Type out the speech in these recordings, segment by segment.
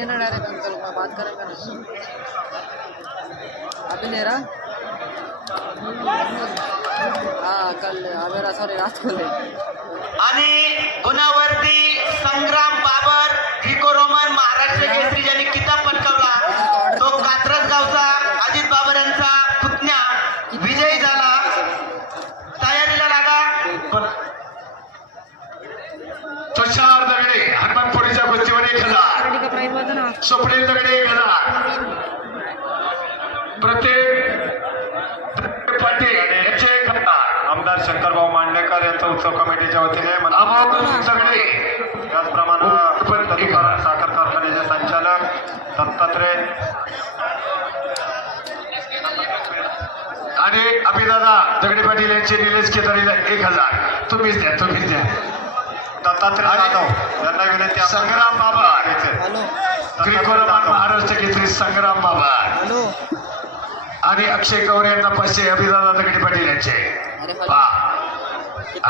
लेना direct uncle मैं बात करेंगे ना। अभी ले रहा हाँ कल मेरा सॉरी रात को ले। आणि गुणावरती संग्राम बाबर ग्रिको रोमन महाराष्ट्र केसरी ज्यांनी किताब पटकावला तो कात्रज गावचा अजित बाबर यांचा पुतण्या विजयी झाला तयारीला लागा तुषार दगडे हनुमानपुरीच्या कुस्तीवर एक हजार गाड़ी का एक हजार प्रत्येक पाटील याचे हजार आमदार शंकरभाऊ मांडेकर यांचा उत्सव कमिटीच्या वतीने मन- अमोल दगडे त्याचप्रमाणे साखर कारखान्याचे संचालक दत्तात्रय आणि अभिदादा दगडे पाटील यांचे निलेश केदारीला एक हजार. तुम्हीच द्या तुम्हीच द्या. दत्तात्रय जाधव यांना विनंती. Sangram Baba. Hello Greco Roman Maharashtra Kesari Sangram Baba. आणि अक्षय कवरे यांना पाचशे अभिदादा दगडे पाटील यांचे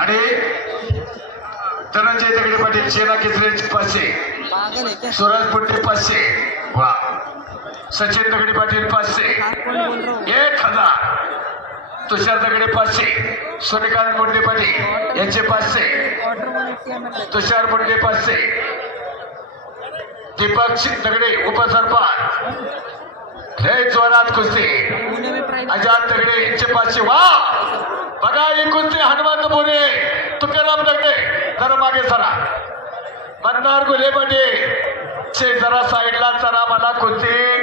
आणि धनंजय दगडे पाटील सेना केसरी पाचशे सुरज पुट्टे पाचशे वा. सचिन दगडे पाटील पाचशे एक हजार. तुषार दगडे पाचशे सूर्यकांत मुंडे पाटील यांचे पाचशे तुषार मुंडे पाचशे दीपक तगडे दगडे उपसरपंच. लय जोरात कुस्ती. अजात तगडे दगडे यांचे पाचशे वा बघा ही कुस्ती हनुमंत बोरे. तुकाराम दगडे जरा मागे सरा. मन्नार गुलेमध्ये चे जरा साईडला चला मला कुस्ती.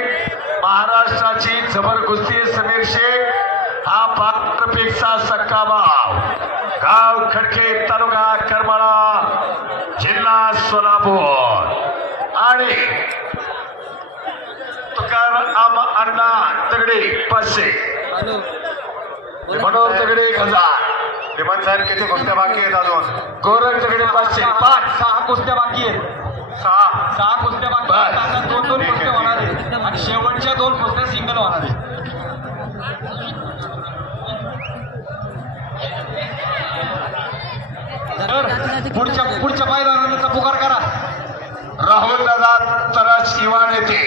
महाराष्ट्राची जबर कुस्ती समीर शेख. हा पात्रपेक्षा सक्का भाव. गाव खडके तालुका करमाळा जिल्हा सोलापूर. आणि तुकाराम अण्णा दगडे पाचशे. मनोहर दगडे एक हजार. विमान साहेब किती कुस्त्या बाकी आहेत अजून? गोरख दगडे पाचशे. पाच. सहा कुस्त्या बाकी आहेत. सहा. सहा कुस्त्या बाकी. आहेत. आता दोन दोन कुस्त्या होणार आहे. आहेत. आणि शेवटच्या दोन कुस्त्या सिंगल होणार आहेत. पुढच्या पुढच्या पायदानाचा पुकार करा. राहुल दादा तरास इवान येथे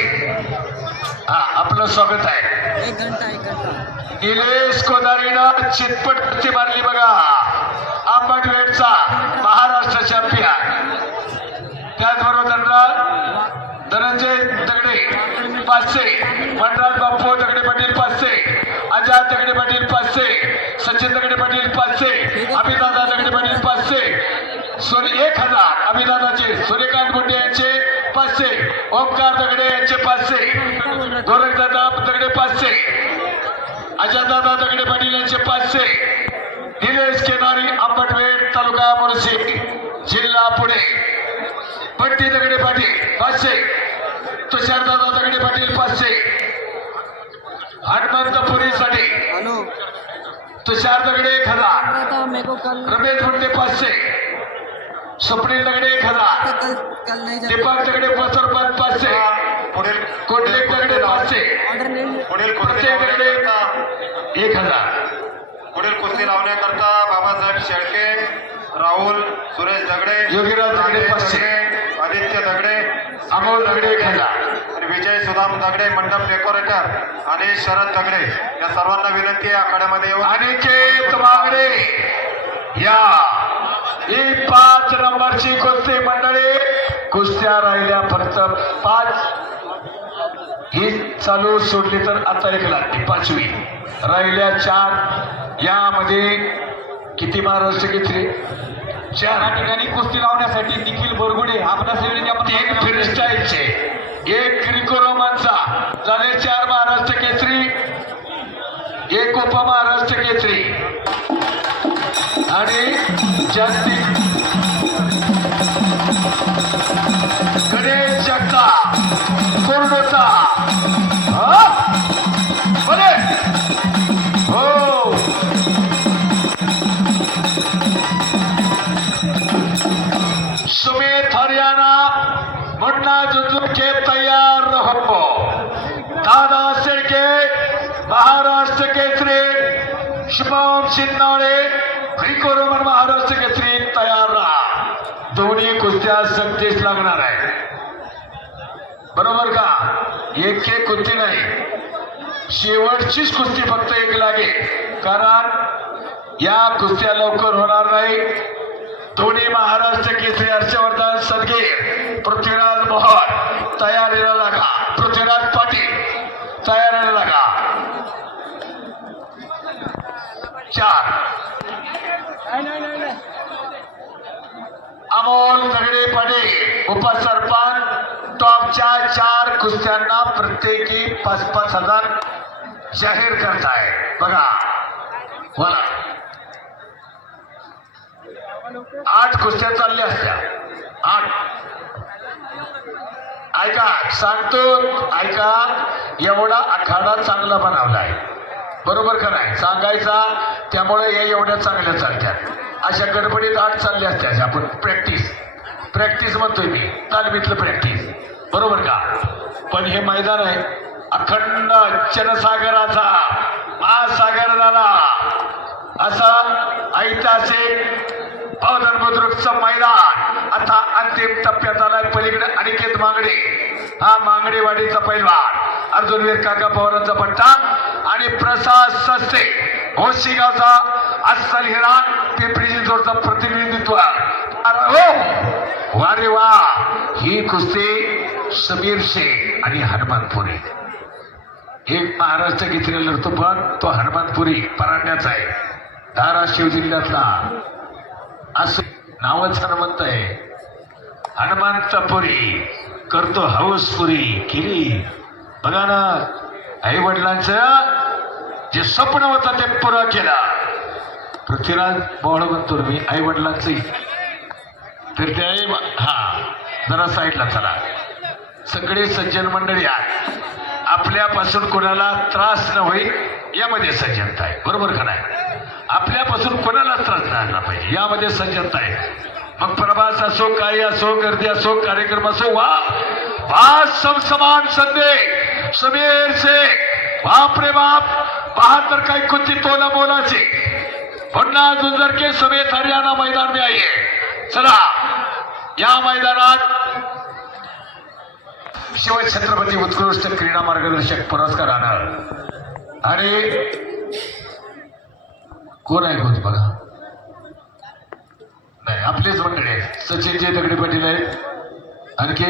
हा आपलं स्वागत आहे. निलेश कोदारीनं चितपट कुस्ती मारली बघा. आंबटवेटचा महाराष्ट्र चॅम्पियन त्याचबरोबर त्यांना धनंजय दगडे पाचशे. मनराज बाप्पू दगडे पाटील पाचशे. आजाद दगडे पाटील पाचशे. सचिन दगडे पाटील पाचशे अभिदादा दगडे पाटील पाचशे सूर्य एक हजार अभिदादाचे सूर्यकांत गुंडे यांचे पाचशे ओमकार दगडे यांचे पाचशे. गोरखदादा दगडे पाचशे. अजयदादा दगडे पाटील यांचे पाचशे. निलेश केदारी आंबटवेट तालुका मुळशी जिल्हा पुणे. बंटी दगडे पाटील पाचशे. तुषारदादा दगडे पाटील पाचशे. हनुमंतपुरीसाठी. तुषार दगडे एक हजार. रमेश मुंडे पाचशे. स्वप्नील दगडे एक हजार. दीपक दगडे सरपंच पाचशे. पुढील कोटले दगडे पाचशे. पुढील कुस्ती प्रत्येक दगडे लावण्याकरता एक हजार. पुढील कुस्ती लावण्याकरता बाबासाहेब शेळके राहुल सुरेश दगडे योगीराज दगडे, पाचशे. आदित्य दगडे अमोल दगडे एक हजार. आणि विजय सुदाम दगडे मंडप डेकोरेटर आणि शरद दगडे. या सर्वांना विनंती आहे आखाड्यामध्ये येऊन. अनिकेत बागडे या. ही पाच नंबरची कुस्ती मंडळी कुस्त्या राहिल्या फक्त पाच. ही चालू सोडली तर आता एक लागते पाचवी. राहिल्या चार. यामध्ये किती महाराष्ट्र घेतली चार. ठिकाणी कुस्ती लावण्यासाठी निखिल बोरगुडे आपल्या सेवेने आपण फ्रीस्टाईलचे एक क्रिकोरोमांचा झाले चार महाराष्ट्र केसरी. एक उपमहाराष्ट्र केसरी. आणि जागतिक गणेश जगता पूर्णता बरे हो. सुमित हरियाणा मुन्ना जुजुके तयार तैयार रहो. दादा शेळके महाराष्ट्र केसरी शुभम शिंदाळे ग्रिको रोमन महाराष्ट्र केसरी तयार राहा. दोन्ही कुस्त्या सक्तीस लागणार आहे. बरोबर का? एक एक कुस्ती नाही. शेवटचीच कुस्ती फक्त एक लागेल कारण या कुस्त्या लवकर होणार नाही. दोन्ही महाराष्ट्र केसरी हर्षवर्धन सदगीर पृथ्वीराज मोहन तयारीला लागा. पृथ्वीराज पाटील तयारीला लागा. चार. अमोल दगडे पाटील उपसरपंच टॉपच्या चार कुस्त्यांना प्रत्येकी पाच पाच हजार जाहीर करताय बघा. बोला. आठ कुस्त्या चालल्या असत्या. आठ. ऐका सांगतो ऐका. एवढा आखाडा चांगला बनवलाय. बरोबर का नाही? सांगायचा त्यामुळे या एवढ्या चांगल्या चालत्यात अशा गडबडीत आठ चालल्या असत्या आपण. प्रॅक्टिस प्रॅक्टिस म्हणतोय मी. तालमीतलं प्रॅक्टिस बरोबर का? पण हे मैदान आहे. अखंड जनसागराचा. महासागर झाला. असा ऐतिहासिक पवधन बुद्रुकचं मैदान. आता अंतिम टप्प्यात आलाय पलीकडे अनिकेत मांगडे. हा मांगडेवाडीचा पैलवान. अर्जुनवीर काका पवारांचा पट्टा. आणि प्रसाद ससे घोशीगावचा अस्सल हिराण पिंपरी चिंचवडचा प्रतिनिधित्व. हो! वारे वा रे वा! ही कुस्ती समीर शेख आणि हनुमानपुरी एक महाराष्ट्र घेतलेला लढतो पण तो हनुमानपुरी पराण्याचा आहे. धाराशिव जिल्ह्यातला. असं नावच हनुमंत आहे. हनुमानचा पुरी करतो हौसपुरी केली. बघा ना आई वडिलांचं जे स्वप्न होतं ते पुरा केला. पृथ्वीराज बोळ म्हणतो मी आई वडिलांचंही तर ते आई हा जरा साईडला चला. सगळे सज्जन मंडळी आहेत आपल्यापासून कोणाला त्रास न होईल यामध्ये सज्जनता आहे. बरोबर का नाही? आपल्यापासून कोणाला त्रास झाला पाहिजे यामध्ये सज्जनता आहे. मग प्रवास असो काही असो गर्दी असो कार्यक्रम असो वा वा समसमान संदेश. समीर से बाप रे बाप. बहात्तर काही कुंती तोला बोलाचे पुन्हा जुंजर के समेत हरियाणा मैदान में आहे. चला या मैदानात शिवाय छत्रपती उत्कृष्ट क्रीडा मार्गदर्शक पुरस्कार आणणार आणि कोण आहे कोण बघा? नाही आपलेच मंडळी आहेत सचिनचे दगडे पाटील आहेत आणखी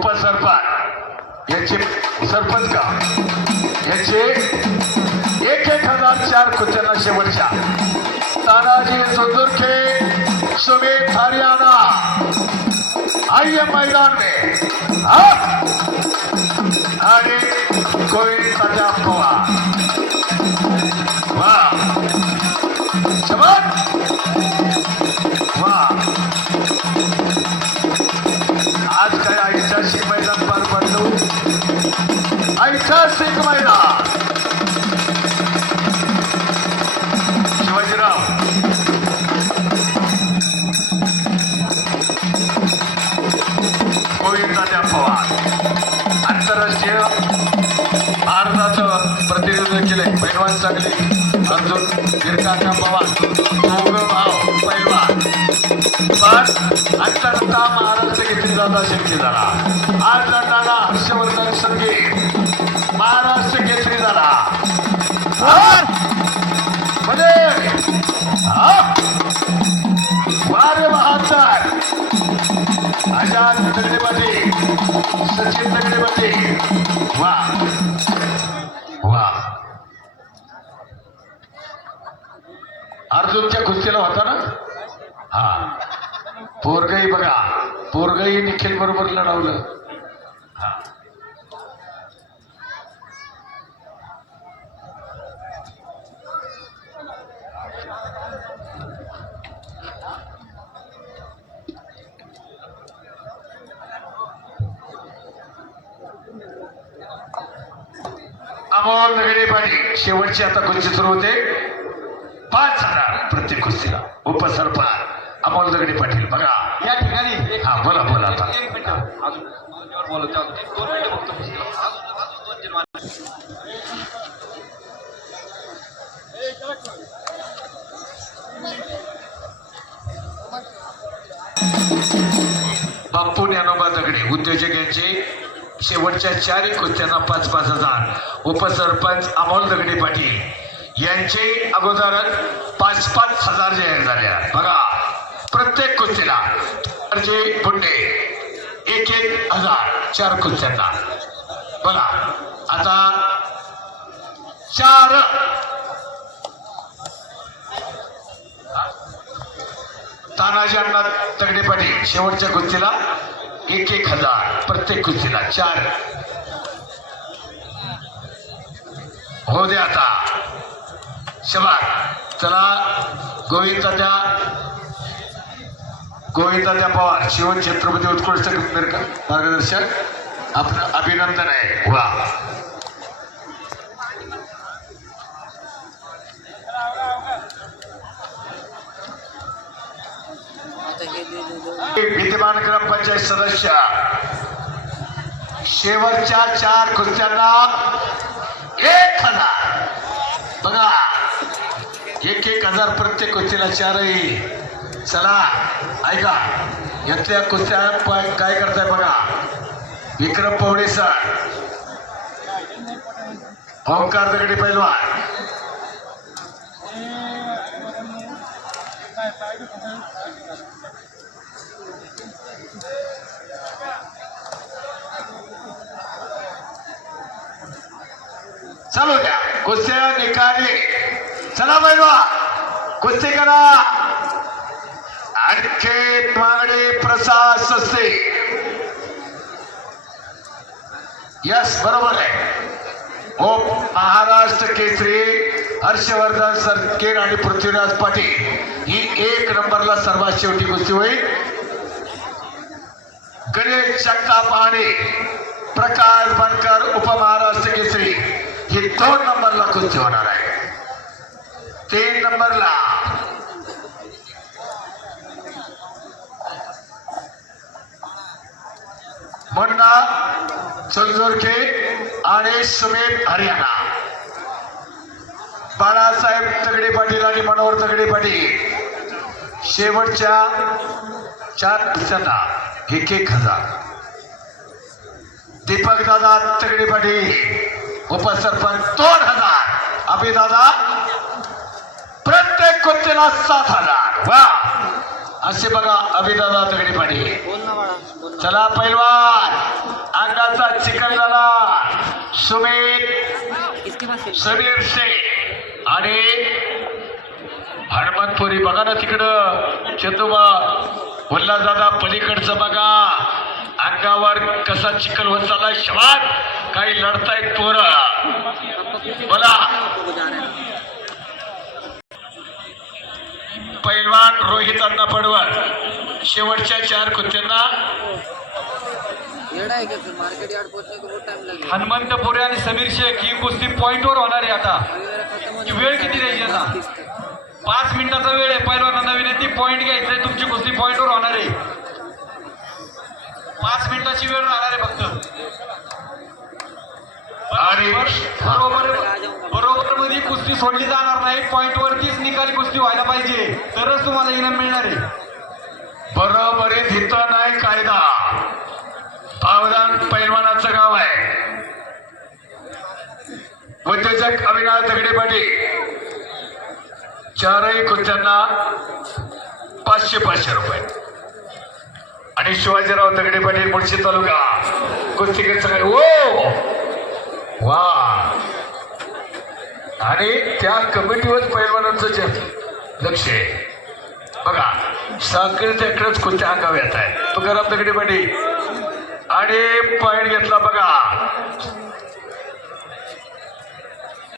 उपसरपंच याचे सरपंच का? याचे एक एक हजार चार कुत्यांना शेवटच्या. तानाजी सुंदुरखे सुमित हरियाणा. आइए मैदान में अरे कोई ताजा पवार वाह! शबाद पैलवान चांगले. अर्जुन गिरकाका पवार. दोघं भाव पैलवान. पण महाराष्ट्र घेतली जाता शक्य झाला. आज लढणारा हर्षवर्धन संगीत महाराष्ट्र केसरी झाला. म्हणजे वारे बहात्तर आजाद दगडेमध्ये सचिन दगडेमध्ये शेवटची आता कुस्ती सुरू होते? पाच हजार प्रत्येक कुस्तीला. उपसरपार अमोल दगडी पाटील. बघा. या ठिकाणी हा बोला बोला आता. एक बाप्पू ज्ञानोबा दगडी उद्योजक यांचे शेवटच्या चारही कृत्यांना पाच पाच हजार उपसरपंच अमोल दगडे पाटील यांचे अगोदरच पाच पाच हजार जाहीर झाल्या बघा प्रत्येक कुस्तीला जे पुंडे एक एक हजार चार कुस्त्यांना. बघा आता चार. तानाजी अण्णा तगडे पाटील शेवटच्या कुस्तीला एक एक हजार प्रत्येक कुस्तीला चार. हो दे आता. शबाद चला. गोविंदा त्या गोविंदा त्या पवार शिवन छत्रपती उत्कृष्ट मार्गदर्शक. आपलं अभिनंदन आहे. वा. ग्रामपंचायत सदस्य. शेवटच्या चार खुर्च्यांना एक हजार. बघा एक एक हजार प्रत्येक कुस्तीला चारही. चला ऐका यातल्या कुस्त्या काय करताय बघा. विक्रम पवडे सर. ओंकार दगडी पैलवान. चालू द्या कुस्त्या निकाले चला बैलवा कुस्ती करा आणखी मागणी प्रसाद सस्ते यस बरोबर आहे हो महाराष्ट्र केसरी हर्षवर्धन सरकेर आणि पृथ्वीराज पाटील ही एक नंबरला सर्वात शेवटी कुस्ती होईल गणेश जगताप आणि प्रकाश बनकर उपमहाराष्ट्र तरी दोन नंबरला तुमचे होणार आहे. तीन नंबरला. मुन्ना चंदोरके आणि सुमित हरियाणा. बाळासाहेब तगडे पाटील आणि मनोहर तगडे पाटील. शेवटच्या चार दिवसांना एक एक हजार. दीपक दादा तगडे पाटील. उपसरपंच दोन हजार. अभिदादा प्रत्येक कुस्तीला सात हजार. वा. असे बघा अभिदादा बोल ना चला पैलवान. अंगाचा चिकन झाला सुमित? समीर शेख. आणि हनुमंतपुरी बघा ना तिकडं. चंदुबा दादा पलीकडचं बघा. अंगावर कसा चिकल होत चाललाय शवात काही लढतायत पोरं. बोला. पैलवान रोहित अण्णा पडवळ. शेवटच्या चार कुत्त्यांना हनुमंत पुरे आणि समीर शेख ही कुस्ती पॉइंटवर होणार आहे आता. वेळ किती द्यायची आता? पाच मिनिटाचा वेळ आहे. पैलवानांना विनंती पॉईंट घ्यायचंय. तुमची कुस्ती पॉइंटवर होणार आहे. पाच मिनिटाची वेळ राहणार आहे फक्त. आणि बरोबर बरोबर मध्ये कुस्ती सोडली जाणार नाही. पॉइंट वरतीच निकाली कुस्ती व्हायला पाहिजे. तरच तुम्हाला इनाम मिळणार आहे. बरोबरीत इथं नाही कायदा. पावदान पैलवानाचं गाव आहे. उद्योजक अविनाश दगडे पाटील. चारही कुस्त्यांना पाचशे पाचशे रुपये. आणि शिवाजीराव दगडे पाटील मुळशी तालुका. कुस्ती सगळे ओ! वा. आणि त्या कमिटीवर पैलवानांचं जे लक्ष आहे. बघा साखरेच्याकडेच कोणत्या अंगावर येत आहे. तुकाराम दगडे पाटील. आणि पॉईंट घेतला बघा.